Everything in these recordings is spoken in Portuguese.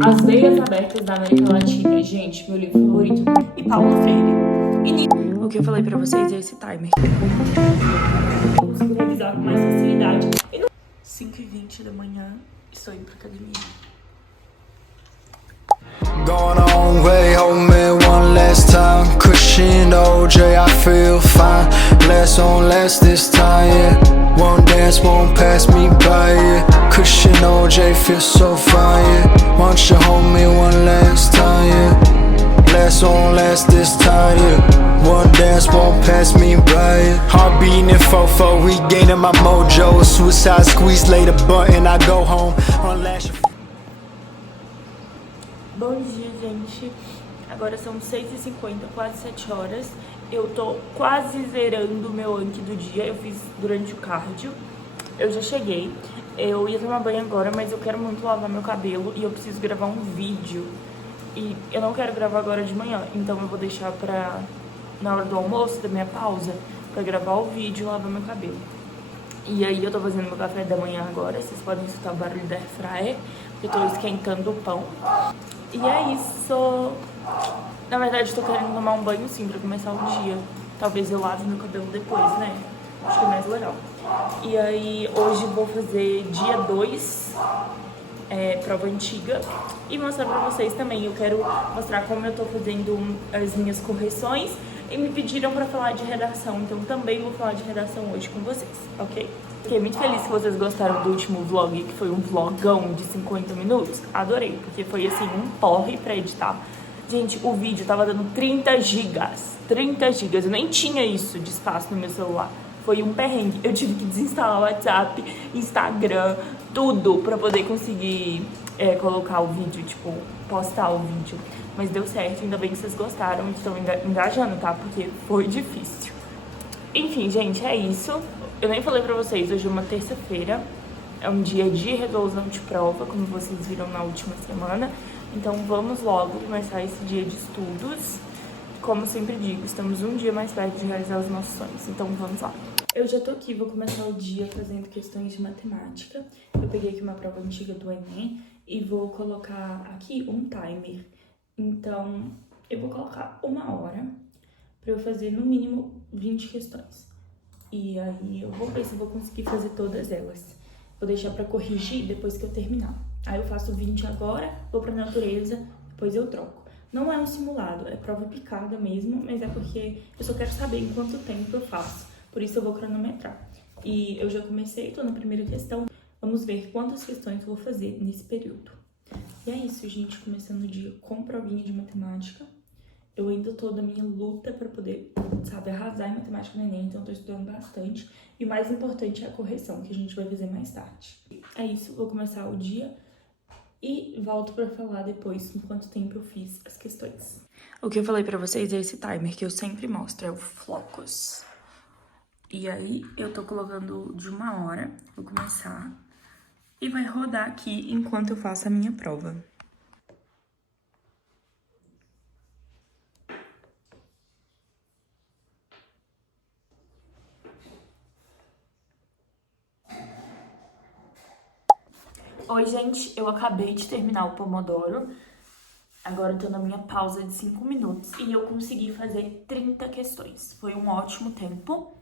As Veias Abertas da América Latina, gente, meu livro favorito. E Paulo Freire. O que eu falei pra vocês é esse timer. Eu consigo revisar com mais facilidade. 5h20 da manhã, estou indo pra academia. Going on way, hold me one last time. Cushion OJ, I feel fine. Less on less this time, yeah. One dance won't pass me by, yeah. Cushion OJ, feel so fine, yeah. Why don't you hold me one last time, yeah. Less on less this time, yeah. One dance won't pass me by, yeah. Heart beating in fofo, regaining my mojo. Suicide squeeze, lay the button, I go home. Unlash your... Bom dia, gente. Agora são 6h50, quase 7 horas. Eu tô quase zerando o meu Anki do dia. Eu fiz durante o cardio. Eu já cheguei. Eu ia tomar banho agora, mas eu quero muito lavar meu cabelo e eu preciso gravar um vídeo. E eu não quero gravar agora de manhã, então eu vou deixar na hora do almoço, da minha pausa, pra gravar o vídeo e lavar meu cabelo. E aí eu tô fazendo meu café da manhã agora. Vocês podem escutar o barulho da airfryer, porque eu tô esquentando o pão. E é isso. Na verdade, eu tô querendo tomar um banho sim pra começar o dia. Talvez eu lave meu cabelo depois, né? Acho que é mais legal. E aí, hoje vou fazer dia 2, prova antiga. E mostrar pra vocês também. Eu quero mostrar como eu tô fazendo as minhas correções. E me pediram pra falar de redação. Então também vou falar de redação hoje com vocês, ok? Fiquei muito feliz que vocês gostaram do último vlog, que foi um vlogão de 50 minutos. Adorei, porque foi assim, um porre pra editar. Gente, o vídeo tava dando 30 gigas. 30 gigas. Eu nem tinha isso de espaço no meu celular. Foi um perrengue. Eu tive que desinstalar o WhatsApp, Instagram, tudo pra poder conseguir colocar o vídeo, tipo, postar o vídeo. Mas deu certo, ainda bem que vocês gostaram e estão engajando, tá? Porque foi difícil. Enfim, gente, é isso. Eu nem falei pra vocês, hoje é uma terça-feira, é um dia de resolução de prova, como vocês viram na última semana. Então vamos logo começar esse dia de estudos. Como sempre digo, estamos um dia mais perto de realizar os nossos sonhos, então vamos lá. Eu já tô aqui, vou começar o dia fazendo questões de matemática. Eu peguei aqui uma prova antiga do Enem e vou colocar aqui um timer. Então, eu vou colocar 1 hora pra eu fazer no mínimo 20 questões. E aí eu vou ver se eu vou conseguir fazer todas elas. Vou deixar pra corrigir depois que eu terminar. Aí eu faço 20 agora, vou pra natureza, depois eu troco. Não é um simulado, é prova picada mesmo, mas é porque eu só quero saber em quanto tempo eu faço. Por isso eu vou cronometrar. E eu já comecei, tô na primeira questão. Vamos ver quantas questões eu vou fazer nesse período. E é isso, gente, começando o dia com provinha de matemática. Eu ainda tô da minha luta pra poder, sabe, arrasar em matemática no Enem, então eu tô estudando bastante. E o mais importante é a correção, que a gente vai fazer mais tarde. É isso, vou começar o dia e volto pra falar depois em quanto tempo eu fiz as questões. O que eu falei pra vocês é esse timer que eu sempre mostro, é o Flocos. E aí eu tô colocando de 1 hora, vou começar. E vai rodar aqui enquanto eu faço a minha prova. Oi, gente, eu acabei de terminar o Pomodoro. Agora eu tô na minha pausa de 5 minutos e eu consegui fazer 30 questões. Foi um ótimo tempo.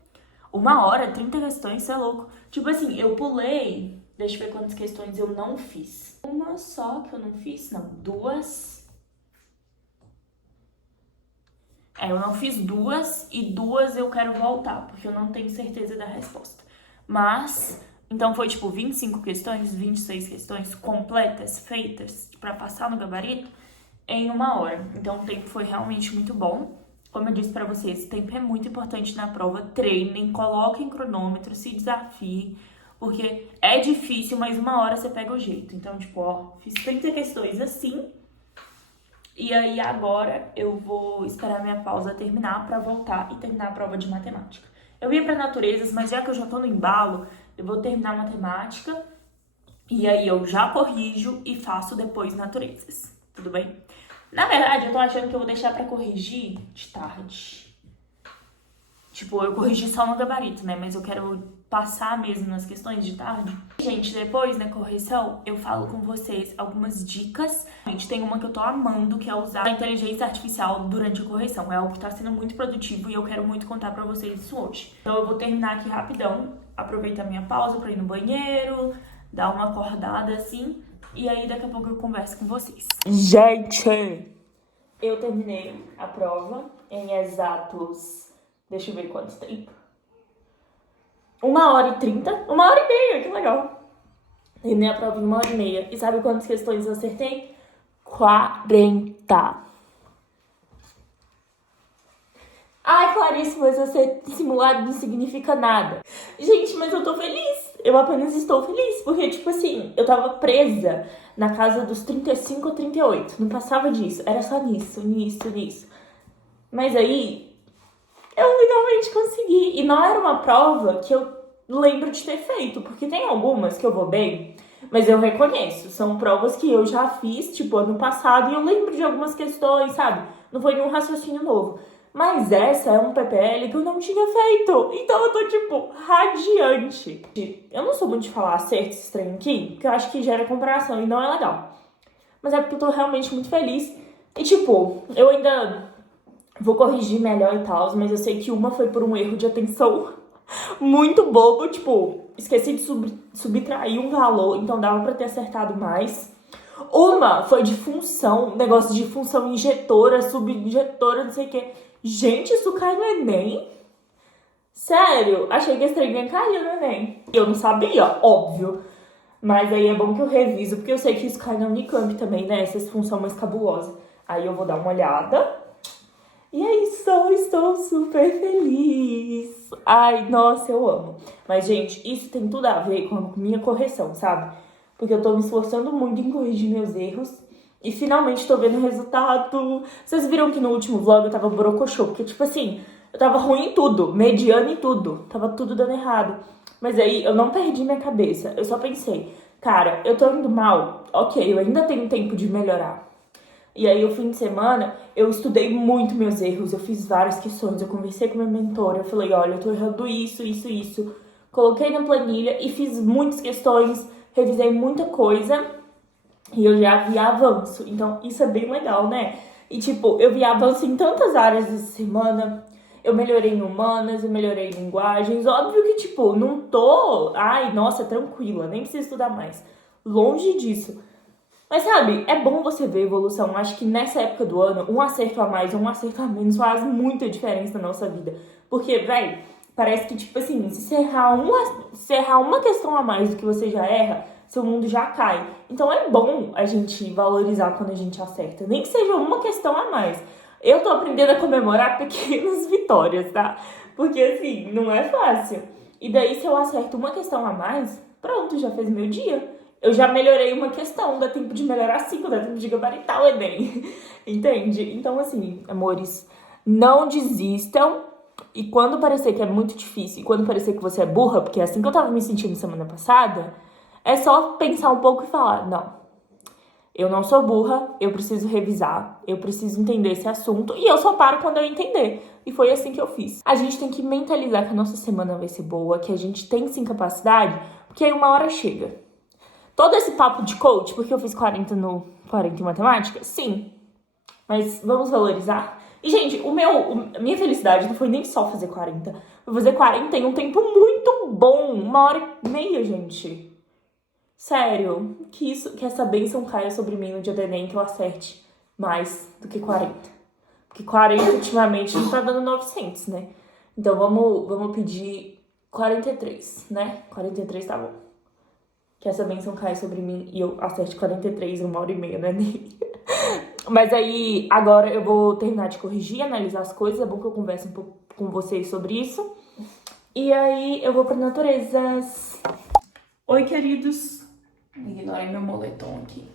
1 hora, 30 questões, você é louco. Tipo assim, eu pulei... Deixa eu ver quantas questões eu não fiz. Uma só que eu não fiz? Não, 2. Eu não fiz 2 e 2 eu quero voltar, porque eu não tenho certeza da resposta. Mas... Então foi tipo 25 questões, 26 questões completas, feitas pra passar no gabarito em 1 hora. Então o tempo foi realmente muito bom. Como eu disse pra vocês, tempo é muito importante na prova. Treinem, coloquem cronômetro, se desafiem. Porque é difícil, mas 1 hora você pega o jeito. Então, tipo, ó, fiz 30 questões assim. E aí agora eu vou esperar minha pausa terminar pra voltar e terminar a prova de matemática. Eu ia pra naturezas, mas já que eu já tô no embalo, eu vou terminar matemática e aí eu já corrijo e faço depois naturezas, tudo bem? Na verdade, eu tô achando que eu vou deixar pra corrigir de tarde. Tipo, eu corrigi só no gabarito, né? Mas eu quero passar mesmo nas questões de tarde. Gente, depois, na correção, eu falo com vocês algumas dicas. Gente, tem uma que eu tô amando, que é usar a inteligência artificial durante a correção. É algo que tá sendo muito produtivo e eu quero muito contar pra vocês isso hoje. Então eu vou terminar aqui rapidão, aproveitar minha pausa pra ir no banheiro, dar uma acordada assim, e aí daqui a pouco eu converso com vocês. Gente, eu terminei a prova em exatos... Deixa eu ver quanto tempo. 1h30. 1h30, que legal. Terminei a prova em 1h30. E sabe quantas questões eu acertei? 40. Ai, Clarice, mas você simulado não significa nada. Gente, mas eu tô feliz. Eu apenas estou feliz. Porque, tipo assim, eu tava presa na casa dos 35 ou 38. Não passava disso. Era só nisso. Mas aí... eu finalmente consegui. E não era uma prova que eu lembro de ter feito. Porque tem algumas que eu vou bem, mas eu reconheço. São provas que eu já fiz, tipo, ano passado. E eu lembro de algumas questões, sabe? Não foi nenhum raciocínio novo. Mas essa é um PPL que eu não tinha feito. Então eu tô, tipo, radiante. Eu não sou muito de falar acerto esse trem aqui, porque eu acho que gera comparação e não é legal. Mas é porque eu tô realmente muito feliz. E, tipo, eu ainda... vou corrigir melhor e tal, mas eu sei que uma foi por um erro de atenção muito bobo, tipo, esqueci de subtrair um valor, então dava pra ter acertado mais. Uma foi de função, negócio de função injetora, subinjetora, não sei o que. Gente, isso cai no Enem? Sério, achei que esse trem ia cair no Enem. Eu não sabia, óbvio. Mas aí é bom que eu reviso, porque eu sei que isso cai na Unicamp também, né? Essa função mais cabulosa. Aí eu vou dar uma olhada. E é isso, estou super feliz. Ai, nossa, eu amo. Mas, gente, isso tem tudo a ver com a minha correção, sabe? Porque eu tô me esforçando muito em corrigir meus erros. E finalmente tô vendo o resultado. Vocês viram que no último vlog eu tava borocochô. Porque, tipo assim, eu tava ruim em tudo. Mediano em tudo. Tava tudo dando errado. Mas aí eu não perdi minha cabeça. Eu só pensei, cara, eu tô indo mal. Ok, eu ainda tenho tempo de melhorar. E aí, o fim de semana, eu estudei muito meus erros, eu fiz várias questões, eu conversei com minha mentora, eu falei, olha, eu tô errando isso. Coloquei na planilha e fiz muitas questões, revisei muita coisa e eu já vi avanço. Então, isso é bem legal, né? E, tipo, eu vi avanço em tantas áreas essa semana. Eu melhorei em humanas, eu melhorei em linguagens. Óbvio que, tipo, não tô, ai, nossa, tranquila, nem preciso estudar mais. Longe disso. Mas, sabe, é bom você ver a evolução. Acho que nessa época do ano, um acerto a mais ou um acerto a menos faz muita diferença na nossa vida. Porque, véi, parece que, tipo assim, se você errar uma questão a mais do que você já erra, seu mundo já cai. Então é bom a gente valorizar quando a gente acerta. Nem que seja uma questão a mais. Eu tô aprendendo a comemorar pequenas vitórias, tá? Porque, assim, não é fácil. E daí, se eu acerto uma questão a mais, pronto, já fez meu dia. Eu já melhorei uma questão, dá tempo de melhorar 5, dá tempo de gabaritar o Enem. Entende? Então, assim, amores, não desistam. E quando parecer que é muito difícil, e quando parecer que você é burra, porque é assim que eu tava me sentindo semana passada, é só pensar um pouco e falar, não, eu não sou burra, eu preciso revisar, eu preciso entender esse assunto, e eu só paro quando eu entender. E foi assim que eu fiz. A gente tem que mentalizar que a nossa semana vai ser boa, que a gente tem sim capacidade, porque aí uma hora chega. Todo esse papo de coach, porque eu fiz 40 em matemática? Sim. Mas vamos valorizar? E, gente, a minha felicidade não foi nem só fazer 40. Foi fazer 40 em um tempo muito bom. 1h30, gente. Sério. Que essa bênção caia sobre mim no dia do Enem, que eu acerte mais do que 40. Porque 40, ultimamente, não tá dando 900, né? Então, vamos pedir 43, né? 43 tá bom. Que essa bênção caia sobre mim e eu acerte 43 em 1h30, né? Mas aí, agora eu vou terminar de corrigir, analisar as coisas. É bom que eu converse um pouco com vocês sobre isso. E aí, eu vou pra naturezas. Oi, queridos. Ignorem meu moletom aqui.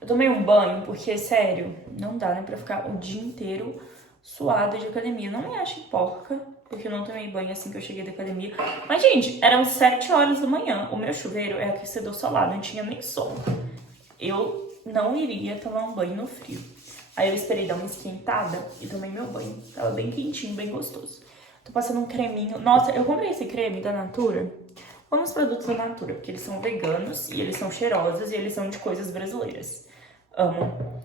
Eu tomei um banho porque, sério, não dá, né, pra ficar o dia inteiro suada de academia. Não me ache porca, porque eu não tomei banho assim que eu cheguei da academia. Mas, gente, eram 7 horas da manhã. O meu chuveiro é aquecedor solar, não tinha nem sol. Eu não iria tomar um banho no frio. Aí eu esperei dar uma esquentada e tomei meu banho. Tava bem quentinho, bem gostoso. Tô passando um creminho. Nossa, eu comprei esse creme da Natura. Amo os produtos da Natura, porque eles são veganos e eles são cheirosos e eles são de coisas brasileiras. Amo.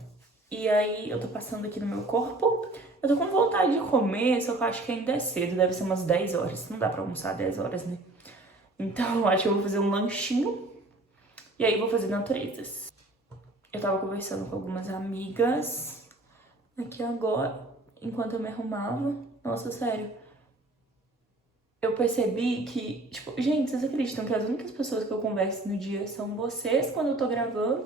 E aí, eu tô passando aqui no meu corpo. Eu tô com vontade de comer, só que eu acho que ainda é cedo, deve ser umas 10 horas. Não dá pra almoçar 10 horas, né? Então, eu acho que eu vou fazer um lanchinho. E aí, vou fazer naturezas. Eu tava conversando com algumas amigas aqui agora, enquanto eu me arrumava. Nossa, sério. Eu percebi que, tipo, gente, vocês acreditam que as únicas pessoas que eu converso no dia são vocês quando eu tô gravando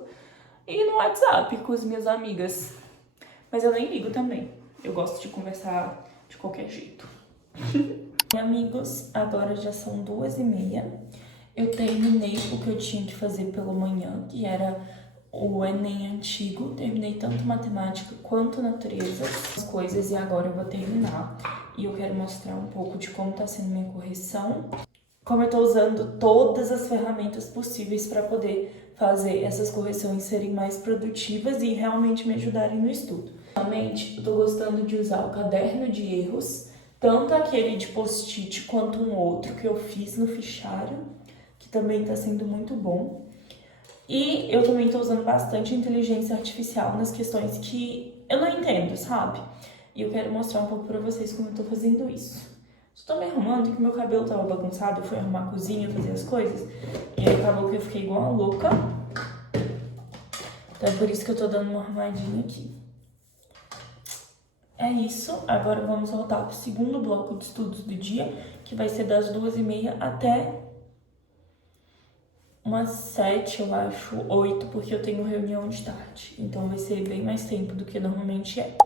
e no WhatsApp com as minhas amigas. Mas eu nem ligo também. Eu gosto de conversar de qualquer jeito. Amigos, agora já são 2h30. Eu terminei o que eu tinha que fazer pela manhã, que era o Enem antigo. Terminei tanto matemática quanto natureza, as coisas, e agora eu vou terminar. E eu quero mostrar um pouco de como tá sendo minha correção. Como eu tô usando todas as ferramentas possíveis para poder fazer essas correções serem mais produtivas e realmente me ajudarem no estudo. Realmente, eu tô gostando de usar o caderno de erros, tanto aquele de post-it quanto um outro que eu fiz no fichário, que também tá sendo muito bom. E eu também tô usando bastante inteligência artificial nas questões que eu não entendo, sabe? E eu quero mostrar um pouco pra vocês como eu tô fazendo isso. Estou me arrumando, que meu cabelo tava bagunçado, eu fui arrumar a cozinha, fazer as coisas, e aí acabou que eu fiquei igual uma louca. Então é por isso que eu tô dando uma arrumadinha aqui. É isso, agora vamos voltar pro segundo bloco de estudos do dia, que vai ser das 2h30 até umas 7, eu acho, 8, porque eu tenho reunião de tarde. Então vai ser bem mais tempo do que normalmente é.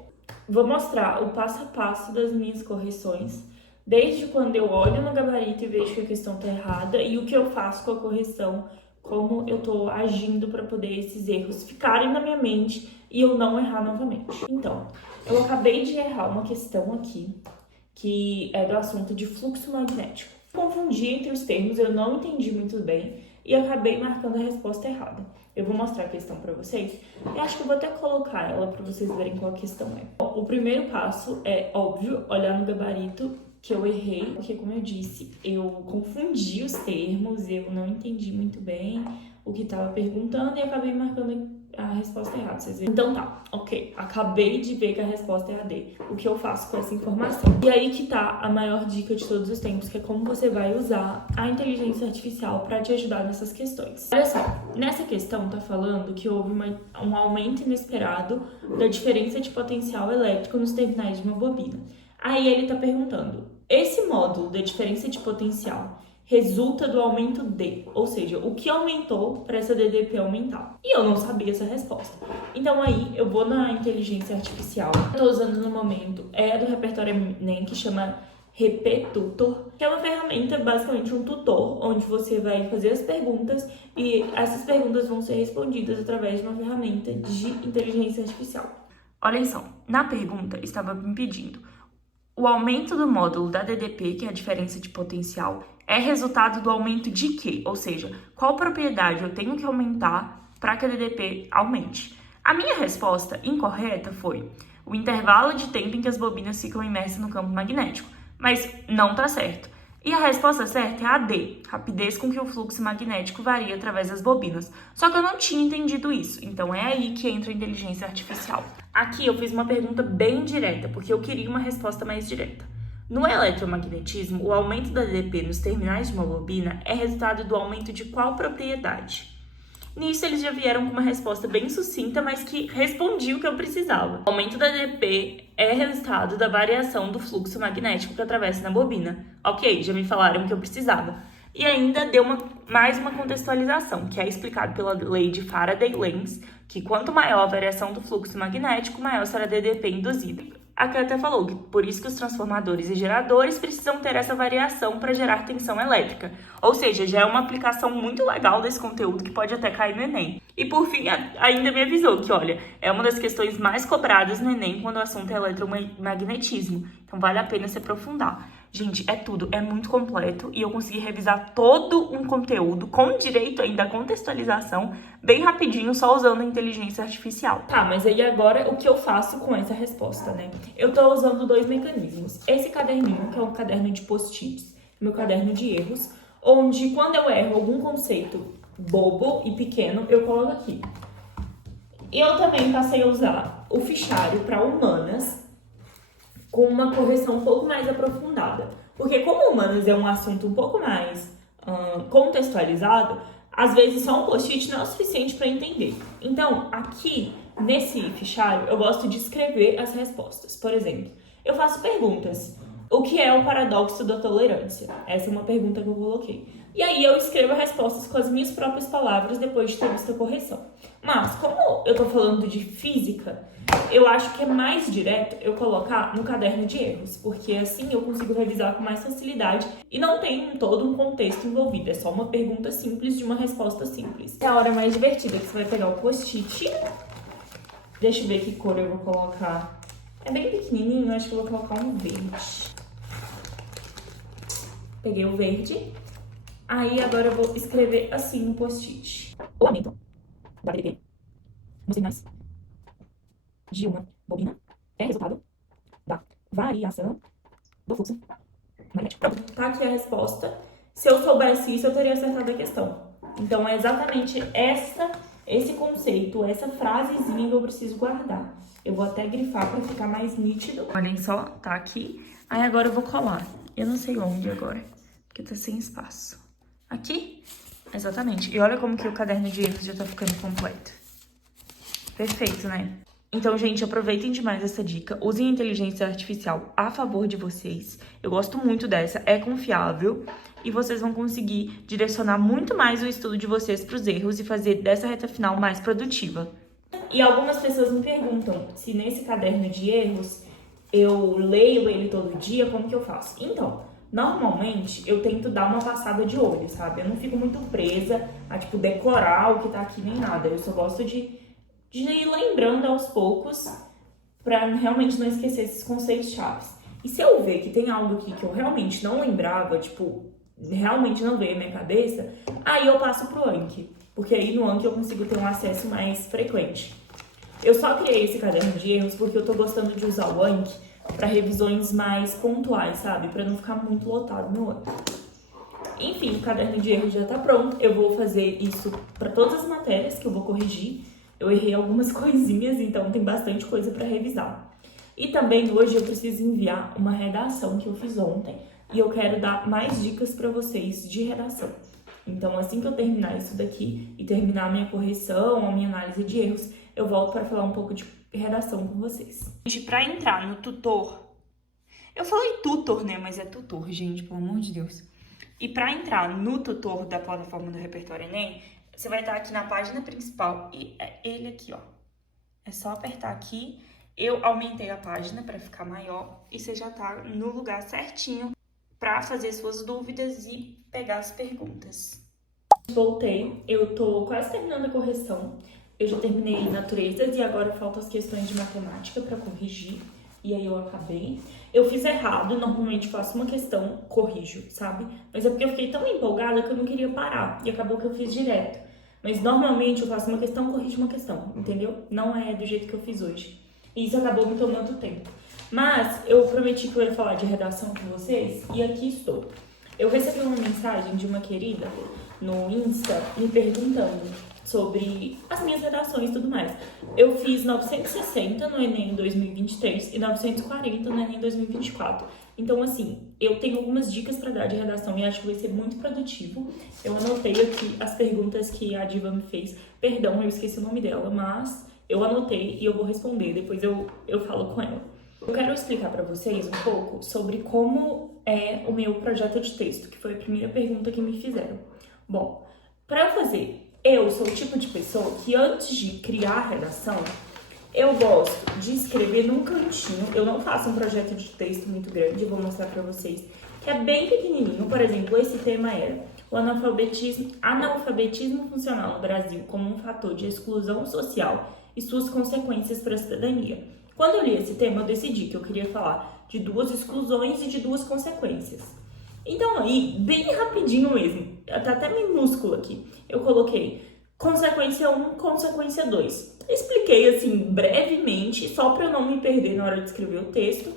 Vou mostrar o passo a passo das minhas correções, desde quando eu olho no gabarito e vejo que a questão tá errada e o que eu faço com a correção, como eu tô agindo para poder esses erros ficarem na minha mente e eu não errar novamente. Então, eu acabei de errar uma questão aqui, que é do assunto de fluxo magnético. Confundi entre os termos, eu não entendi muito bem e acabei marcando a resposta errada. Eu vou mostrar a questão para vocês e acho que eu vou até colocar ela para vocês verem qual a questão é. O primeiro passo é, óbvio, olhar no gabarito que eu errei, porque, como eu disse, eu confundi os termos, eu não entendi muito bem o que estava perguntando e acabei marcando a resposta errada, vocês viram? Então tá, ok, acabei de ver que a resposta é a D. O que eu faço com essa informação? E aí que tá a maior dica de todos os tempos, que é como você vai usar a inteligência artificial para te ajudar nessas questões. Olha só, nessa questão tá falando que houve um aumento inesperado da diferença de potencial elétrico nos terminais de uma bobina. Aí ele tá perguntando, esse módulo da diferença de potencial resulta do aumento de, ou seja, o que aumentou para essa DDP aumentar. E eu não sabia essa resposta. Então aí eu vou na inteligência artificial. Eu tô usando no momento é do repertório Enem, que chama Repetutor, que é uma ferramenta, basicamente um tutor, onde você vai fazer as perguntas e essas perguntas vão ser respondidas através de uma ferramenta de inteligência artificial. Olha só, na pergunta estava me pedindo: o aumento do módulo da DDP, que é a diferença de potencial, é resultado do aumento de quê? Ou seja, qual propriedade eu tenho que aumentar para que a DDP aumente? A minha resposta incorreta foi o intervalo de tempo em que as bobinas ficam imersas no campo magnético, mas não tá certo. E a resposta certa é a D, rapidez com que o fluxo magnético varia através das bobinas. Só que eu não tinha entendido isso, então é aí que entra a inteligência artificial. Aqui eu fiz uma pergunta bem direta, porque eu queria uma resposta mais direta. No eletromagnetismo, o aumento da DDP nos terminais de uma bobina é resultado do aumento de qual propriedade? Nisso, eles já vieram com uma resposta bem sucinta, mas que respondia o que eu precisava. O aumento da DDP é resultado da variação do fluxo magnético que atravessa na bobina. Ok, já me falaram o que eu precisava. E ainda deu mais uma contextualização, que é explicado pela lei de Faraday-Lenz, que quanto maior a variação do fluxo magnético, maior será a DDP induzida. Aqui até falou que por isso que os transformadores e geradores precisam ter essa variação para gerar tensão elétrica. Ou seja, já é uma aplicação muito legal desse conteúdo que pode até cair no Enem. E por fim, ainda me avisou que, olha, é uma das questões mais cobradas no Enem quando o assunto é eletromagnetismo. Então vale a pena se aprofundar. Gente, é tudo, é muito completo e eu consegui revisar todo um conteúdo com direito ainda à contextualização bem rapidinho, só usando a inteligência artificial. Tá, mas aí agora o que eu faço com essa resposta, né? Eu tô usando 2 mecanismos. Esse caderninho, que é um caderno de post-its, meu caderno de erros, onde quando eu erro algum conceito bobo e pequeno, eu coloco aqui. Eu também passei a usar o fichário para humanas, com uma correção um pouco mais aprofundada. Porque como humanas é um assunto um pouco mais contextualizado, às vezes só um post-it não é o suficiente para entender. Então, aqui, nesse fichário, eu gosto de escrever as respostas. Por exemplo, eu faço perguntas. O que é o paradoxo da tolerância? Essa é uma pergunta que eu coloquei. E aí eu escrevo as respostas com as minhas próprias palavras depois de ter visto a correção. Mas, como eu tô falando de física, eu acho que é mais direto eu colocar no caderno de erros, porque assim eu consigo revisar com mais facilidade e não tem todo um contexto envolvido, é só uma pergunta simples de uma resposta simples. É a hora mais divertida, que você vai pegar o post-it, deixa eu ver que cor eu vou colocar. É bem pequenininho, acho que eu vou colocar um verde. Peguei o verde, aí agora eu vou escrever assim no post-it. O aumento da BDP nos sinais de uma bobina é resultado da variação do fluxo magnético. Pronto, tá aqui a resposta. Se eu soubesse isso, eu teria acertado a questão. Então, é exatamente esse conceito, essa frasezinha que eu preciso guardar. Eu vou até grifar para ficar mais nítido. Olhem só, tá aqui. Aí agora eu vou colar. Eu não sei onde agora, porque tá sem espaço. Aqui? Exatamente. E olha como que o caderno de erros já tá ficando completo. Perfeito, né? Então, gente, aproveitem demais essa dica. Usem a inteligência artificial a favor de vocês. Eu gosto muito dessa, é confiável. E vocês vão conseguir direcionar muito mais o estudo de vocês para os erros e fazer dessa reta final mais produtiva. E algumas pessoas me perguntam se nesse caderno de erros eu leio ele todo dia, como que eu faço? Então, normalmente eu tento dar uma passada de olho, sabe? Eu não fico muito presa a, tipo, decorar o que tá aqui nem nada. Eu só gosto de ir lembrando aos poucos pra realmente não esquecer esses conceitos chaves. E se eu ver que tem algo aqui que eu realmente não lembrava, tipo, realmente não veio à minha cabeça, aí eu passo pro Anki. Porque aí no Anki eu consigo ter um acesso mais frequente. Eu só criei esse caderno de erros porque eu tô gostando de usar o Anki para revisões mais pontuais, sabe? Para não ficar muito lotado no Anki. Enfim, o caderno de erros já tá pronto. Eu vou fazer isso para todas as matérias que eu vou corrigir. Eu errei algumas coisinhas, então tem bastante coisa para revisar. E também hoje eu preciso enviar uma redação que eu fiz ontem e eu quero dar mais dicas para vocês de redação. Então, assim que eu terminar isso daqui e terminar a minha correção, a minha análise de erros, eu volto para falar um pouco de redação com vocês. Gente, para entrar no tutor, eu falei tutor, né? Mas é tutor, gente, pelo amor de Deus. E para entrar no tutor da plataforma do Repertório Enem, você vai estar aqui na página principal e é ele aqui, ó. É só apertar aqui. Eu aumentei a página para ficar maior e você já tá no lugar certinho para fazer suas dúvidas e pegar as perguntas. Voltei, eu tô quase terminando a correção. Eu já terminei naturezas e agora faltam as questões de matemática para corrigir. E aí eu acabei. Eu fiz errado, normalmente faço uma questão, corrijo, sabe? Mas é porque eu fiquei tão empolgada que eu não queria parar. E acabou que eu fiz direto. Mas normalmente eu faço uma questão, corrijo uma questão, entendeu? Não é do jeito que eu fiz hoje. E isso acabou me tomando tempo. Mas eu prometi que eu ia falar de redação com vocês e aqui estou. Eu recebi uma mensagem de uma querida no Insta me perguntando sobre as minhas redações e tudo mais. Eu fiz 960 no Enem 2023 e 940 no Enem 2024. Então, assim, eu tenho algumas dicas para dar de redação e acho que vai ser muito produtivo. Eu anotei aqui as perguntas que a Diva me fez. Perdão, eu esqueci o nome dela, mas eu anotei e eu vou responder. Depois eu falo com ela. Eu quero explicar para vocês um pouco sobre como é o meu projeto de texto, que foi a primeira pergunta que me fizeram. Bom, para eu fazer, eu sou o tipo de pessoa que antes de criar a redação, eu gosto de escrever num cantinho. Eu não faço um projeto de texto muito grande, eu vou mostrar para vocês, que é bem pequenininho. Por exemplo, esse tema era o analfabetismo funcional no Brasil como um fator de exclusão social e suas consequências para a cidadania. Quando eu li esse tema, eu decidi que eu queria falar de 2 exclusões e de 2 consequências. Então aí, bem rapidinho mesmo, tá até minúsculo aqui, eu coloquei consequência 1, consequência 2. Expliquei assim brevemente, só para eu não me perder na hora de escrever o texto,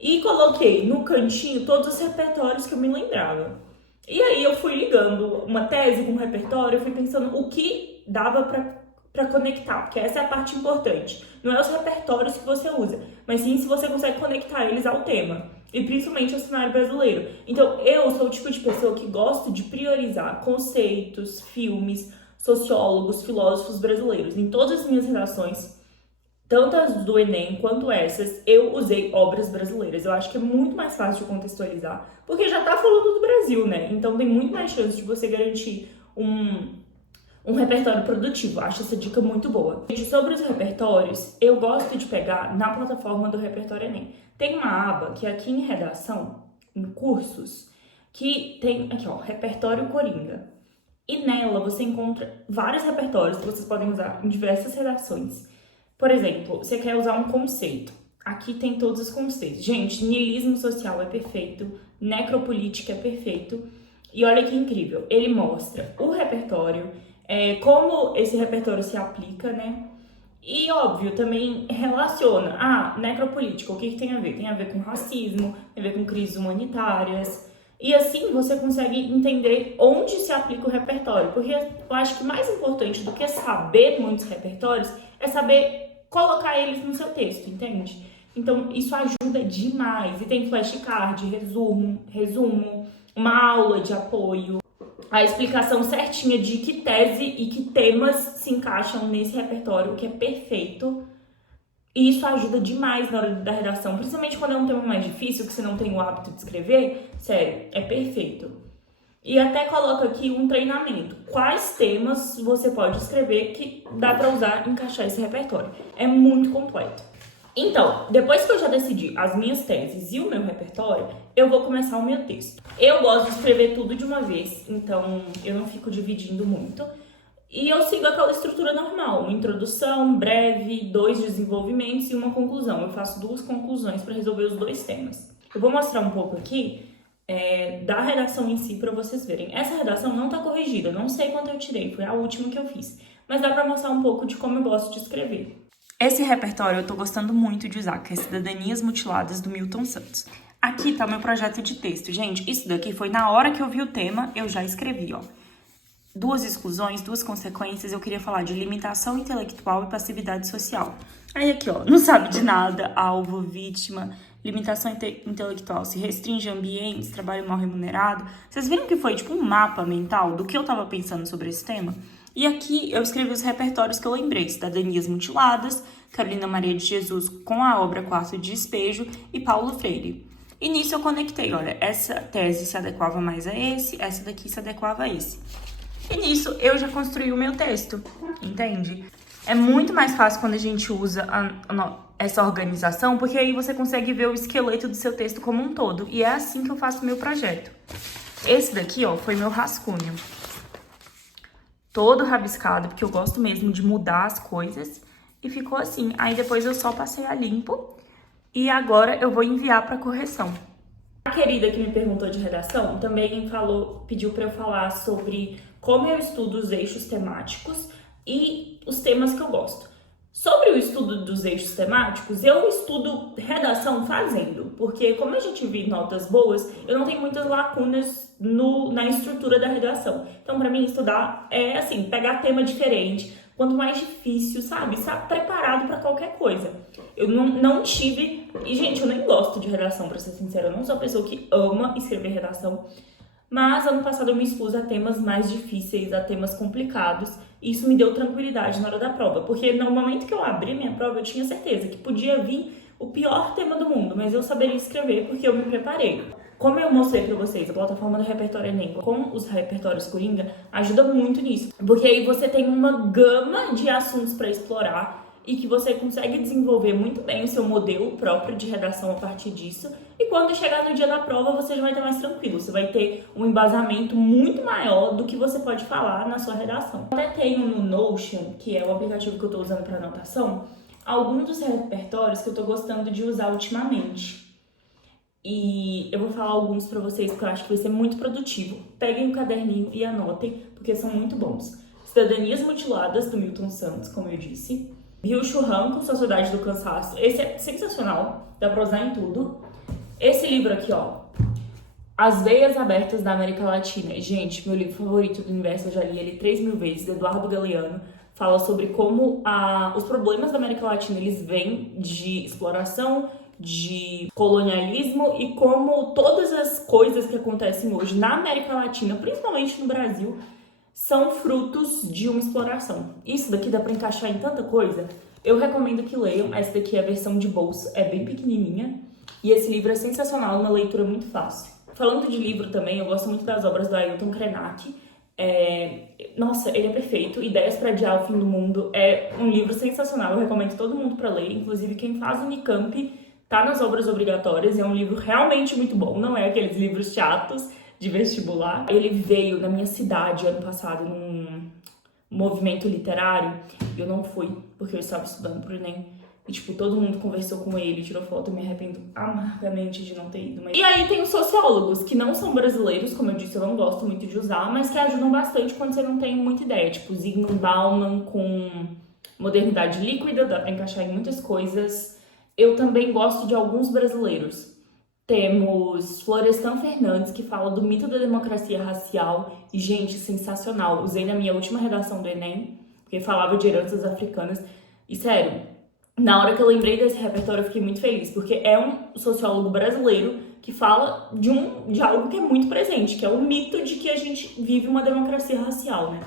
e coloquei no cantinho todos os repertórios que eu me lembrava. E aí eu fui ligando uma tese com um repertório, eu fui pensando o que dava para conectar, porque essa é a parte importante. Não é os repertórios que você usa, mas sim se você consegue conectar eles ao tema, e principalmente ao cenário brasileiro. Então eu sou o tipo de pessoa que gosto de priorizar conceitos, filmes, sociólogos, filósofos brasileiros. Em todas as minhas redações, tanto as do Enem quanto essas, eu usei obras brasileiras. Eu acho que é muito mais fácil de contextualizar, porque já tá falando do Brasil, né? Então tem muito mais chance de você garantir um repertório produtivo. Acho essa dica muito boa. Sobre os repertórios, eu gosto de pegar na plataforma do Repertório Enem. Tem uma aba que aqui em redação, em cursos, que tem aqui, ó, Repertório Coringa. E nela você encontra vários repertórios que vocês podem usar em diversas redações. Por exemplo, você quer usar um conceito. Aqui tem todos os conceitos. Gente, niilismo social é perfeito, necropolítica é perfeito. E olha que incrível, ele mostra o repertório, como esse repertório se aplica, né? E, óbvio, também relaciona. Necropolítica, o que tem a ver? Tem a ver com racismo, tem a ver com crises humanitárias. E assim você consegue entender onde se aplica o repertório. Porque eu acho que mais importante do que saber muitos repertórios é saber colocar eles no seu texto, entende? Então isso ajuda demais. E tem flashcard, resumo, uma aula de apoio, a explicação certinha de que tese e que temas se encaixam nesse repertório, o que é perfeito. E isso ajuda demais na hora da redação, principalmente quando é um tema mais difícil, que você não tem o hábito de escrever. Sério, é perfeito. E até coloca aqui um treinamento. Quais temas você pode escrever que dá pra usar e encaixar esse repertório. É muito completo. Então, depois que eu já decidi as minhas teses e o meu repertório, eu vou começar o meu texto. Eu gosto de escrever tudo de uma vez, então eu não fico dividindo muito. E eu sigo aquela estrutura normal, uma introdução breve, 2 desenvolvimentos e uma conclusão. Eu faço 2 conclusões para resolver os 2 temas. Eu vou mostrar um pouco aqui da redação em si para vocês verem. Essa redação não está corrigida, não sei quanto eu tirei, foi a última que eu fiz. Mas dá para mostrar um pouco de como eu gosto de escrever. Esse repertório eu tô gostando muito de usar, que é Cidadanias Mutiladas, do Milton Santos. Aqui tá o meu projeto de texto. Gente, isso daqui foi na hora que eu vi o tema, eu já escrevi, ó. 2 exclusões, 2 consequências, eu queria falar de limitação intelectual e passividade social. Aí aqui, ó, não sabe de nada, alvo, vítima, limitação intelectual, se restringe a ambientes, trabalho mal remunerado. Vocês viram que foi tipo um mapa mental do que eu tava pensando sobre esse tema? E aqui eu escrevi os repertórios que eu lembrei, Cidadanias Mutiladas, Carolina Maria de Jesus com a obra Quarto de Despejo e Paulo Freire. E nisso eu conectei, olha, essa tese se adequava mais a esse, essa daqui se adequava a esse. E nisso eu já construí o meu texto, entende? É muito mais fácil quando a gente usa essa organização, porque aí você consegue ver o esqueleto do seu texto como um todo. E é assim que eu faço o meu projeto. Esse daqui, ó, foi meu rascunho. Todo rabiscado, porque eu gosto mesmo de mudar as coisas. E ficou assim. Aí depois eu só passei a limpo. E agora eu vou enviar para correção. A querida que me perguntou de redação também pediu para eu falar sobre como eu estudo os eixos temáticos e os temas que eu gosto. Sobre o estudo dos eixos temáticos, eu estudo redação fazendo, porque como a gente viu notas boas, eu não tenho muitas lacunas na estrutura da redação. Então, para mim, estudar é assim, pegar tema diferente, quanto mais difícil, sabe? Estar preparado para qualquer coisa. Eu não tive... E, gente, eu nem gosto de redação, pra ser sincera. Eu não sou a pessoa que ama escrever redação. Mas, ano passado, eu me expus a temas mais difíceis, a temas complicados. E isso me deu tranquilidade na hora da prova. Porque, no momento que eu abri minha prova, eu tinha certeza que podia vir o pior tema do mundo. Mas eu saberia escrever porque eu me preparei. Como eu mostrei pra vocês, a plataforma do Repertório Enem com os repertórios Coringa ajuda muito nisso. Porque aí você tem uma gama de assuntos pra explorar e que você consegue desenvolver muito bem o seu modelo próprio de redação a partir disso. E quando chegar no dia da prova, você já vai estar mais tranquilo. Você vai ter um embasamento muito maior do que você pode falar na sua redação. Eu até tenho no Notion, que é o aplicativo que eu estou usando para anotação, alguns dos repertórios que eu tô gostando de usar ultimamente. E eu vou falar alguns pra vocês porque eu acho que vai ser muito produtivo. Peguem um caderninho e anotem, porque são muito bons. Cidadanias Mutiladas, do Milton Santos, como eu disse. Rio Churran, com Sociedade do Cansaço. Esse é sensacional, dá pra usar em tudo. Esse livro aqui, ó, As Veias Abertas da América Latina. Gente, meu livro favorito do universo, eu já li ele 3.000 vezes, Eduardo Galeano. Fala sobre como os problemas da América Latina, eles vêm de exploração, de colonialismo e como todas as coisas que acontecem hoje na América Latina, principalmente no Brasil, são frutos de uma exploração. Isso daqui dá pra encaixar em tanta coisa. Eu recomendo que leiam. Essa daqui é a versão de bolso, é bem pequenininha. E esse livro é sensacional, uma leitura muito fácil. Falando de livro também, eu gosto muito das obras do Ailton Krenak. Nossa, ele é perfeito. Ideias para Adiar o Fim do Mundo é um livro sensacional, eu recomendo todo mundo para ler. Inclusive quem faz Unicamp tá nas obras obrigatórias. É um livro realmente muito bom, não é aqueles livros chatos de vestibular. Ele veio na minha cidade ano passado num movimento literário. Eu não fui, porque eu estava estudando pro Enem. E, tipo, todo mundo conversou com ele, tirou foto, eu me arrependo amargamente de não ter ido. Mas... E aí tem os sociólogos, que não são brasileiros, como eu disse, eu não gosto muito de usar, mas que ajudam bastante quando você não tem muita ideia. Tipo, Zygmunt Bauman com Modernidade Líquida, dá pra encaixar em muitas coisas. Eu também gosto de alguns brasileiros. Temos Florestan Fernandes, que fala do mito da democracia racial. E, gente, sensacional. Usei na minha última redação do Enem, porque falava de heranças africanas. E, sério, na hora que eu lembrei desse repertório, eu fiquei muito feliz, porque é um sociólogo brasileiro que fala de algo que é muito presente, que é o mito de que a gente vive uma democracia racial, né?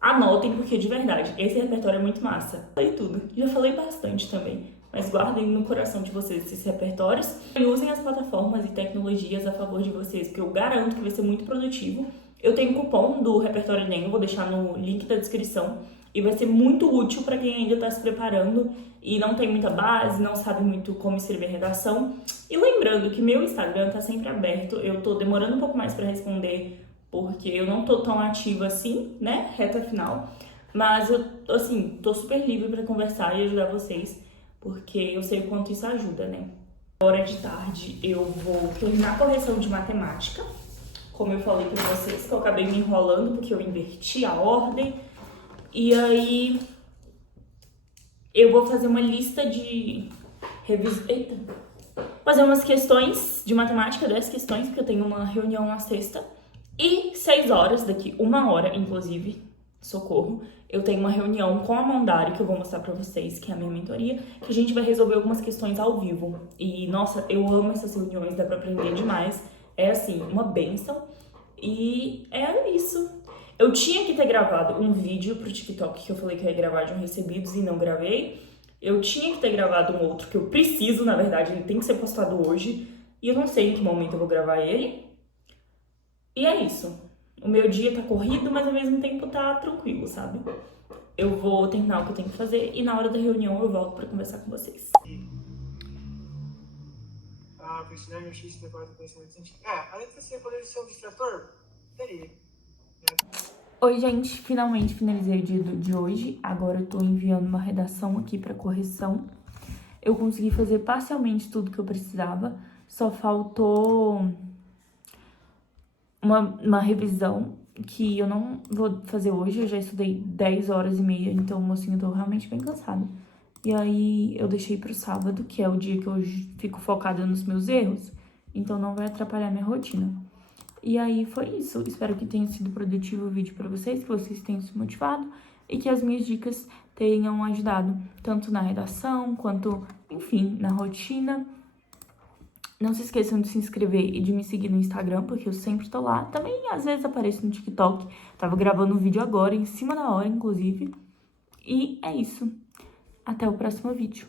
Anotem, porque, de verdade, esse repertório é muito massa. Falei tudo. Já falei bastante também. Mas guardem no coração de vocês esses repertórios e usem as plataformas e tecnologias a favor de vocês, porque eu garanto que vai ser muito produtivo. Eu tenho um cupom do Repertório Enem, eu vou deixar no link da descrição, e vai ser muito útil para quem ainda está se preparando e não tem muita base, não sabe muito como escrever redação. E lembrando que meu Instagram tá sempre aberto, eu tô demorando um pouco mais para responder, porque eu não tô tão ativa assim, né, reta final, mas eu, assim, tô super livre para conversar e ajudar vocês, porque eu sei o quanto isso ajuda, né? Agora de tarde eu vou terminar a correção de matemática, como eu falei pra vocês, que eu acabei me enrolando porque eu inverti a ordem. E aí eu vou fazer uma lista de fazer umas questões de matemática, 10 questões, porque eu tenho uma reunião na sexta. E 6 horas, daqui 1 hora, inclusive, socorro, eu tenho uma reunião com a Mondari, que eu vou mostrar pra vocês, que é a minha mentoria, que a gente vai resolver algumas questões ao vivo. E, nossa, eu amo essas reuniões, dá pra aprender demais. É, assim, uma bênção. E é isso. Eu tinha que ter gravado um vídeo pro TikTok, que eu falei que eu ia gravar de um recebidos e não gravei. Eu tinha que ter gravado um outro, que eu preciso, na verdade, ele tem que ser postado hoje. E eu não sei em que momento eu vou gravar ele. E é isso. O meu dia tá corrido, mas ao mesmo tempo tá tranquilo, sabe? Eu vou terminar o que eu tenho que fazer e na hora da reunião eu volto pra conversar com vocês. Cristina, eu achei esse negócio do conhecimento científico. Além de você poder ser um distrator, teria. Oi, gente, finalmente finalizei o dia de hoje. Agora eu tô enviando uma redação aqui pra correção. Eu consegui fazer parcialmente tudo que eu precisava, só faltou uma revisão que eu não vou fazer hoje. Eu já estudei 10 horas e meia, então, assim, eu tô realmente bem cansada. E aí eu deixei pro sábado, que é o dia que eu fico focada nos meus erros, então não vai atrapalhar minha rotina. E aí foi isso. Espero que tenha sido produtivo o vídeo pra vocês, que vocês tenham se motivado e que as minhas dicas tenham ajudado, tanto na redação quanto, enfim, na rotina. Não se esqueçam de se inscrever e de me seguir no Instagram, porque eu sempre tô lá. Também, às vezes, apareço no TikTok. Tava gravando um vídeo agora, em cima da hora, inclusive. E é isso. Até o próximo vídeo.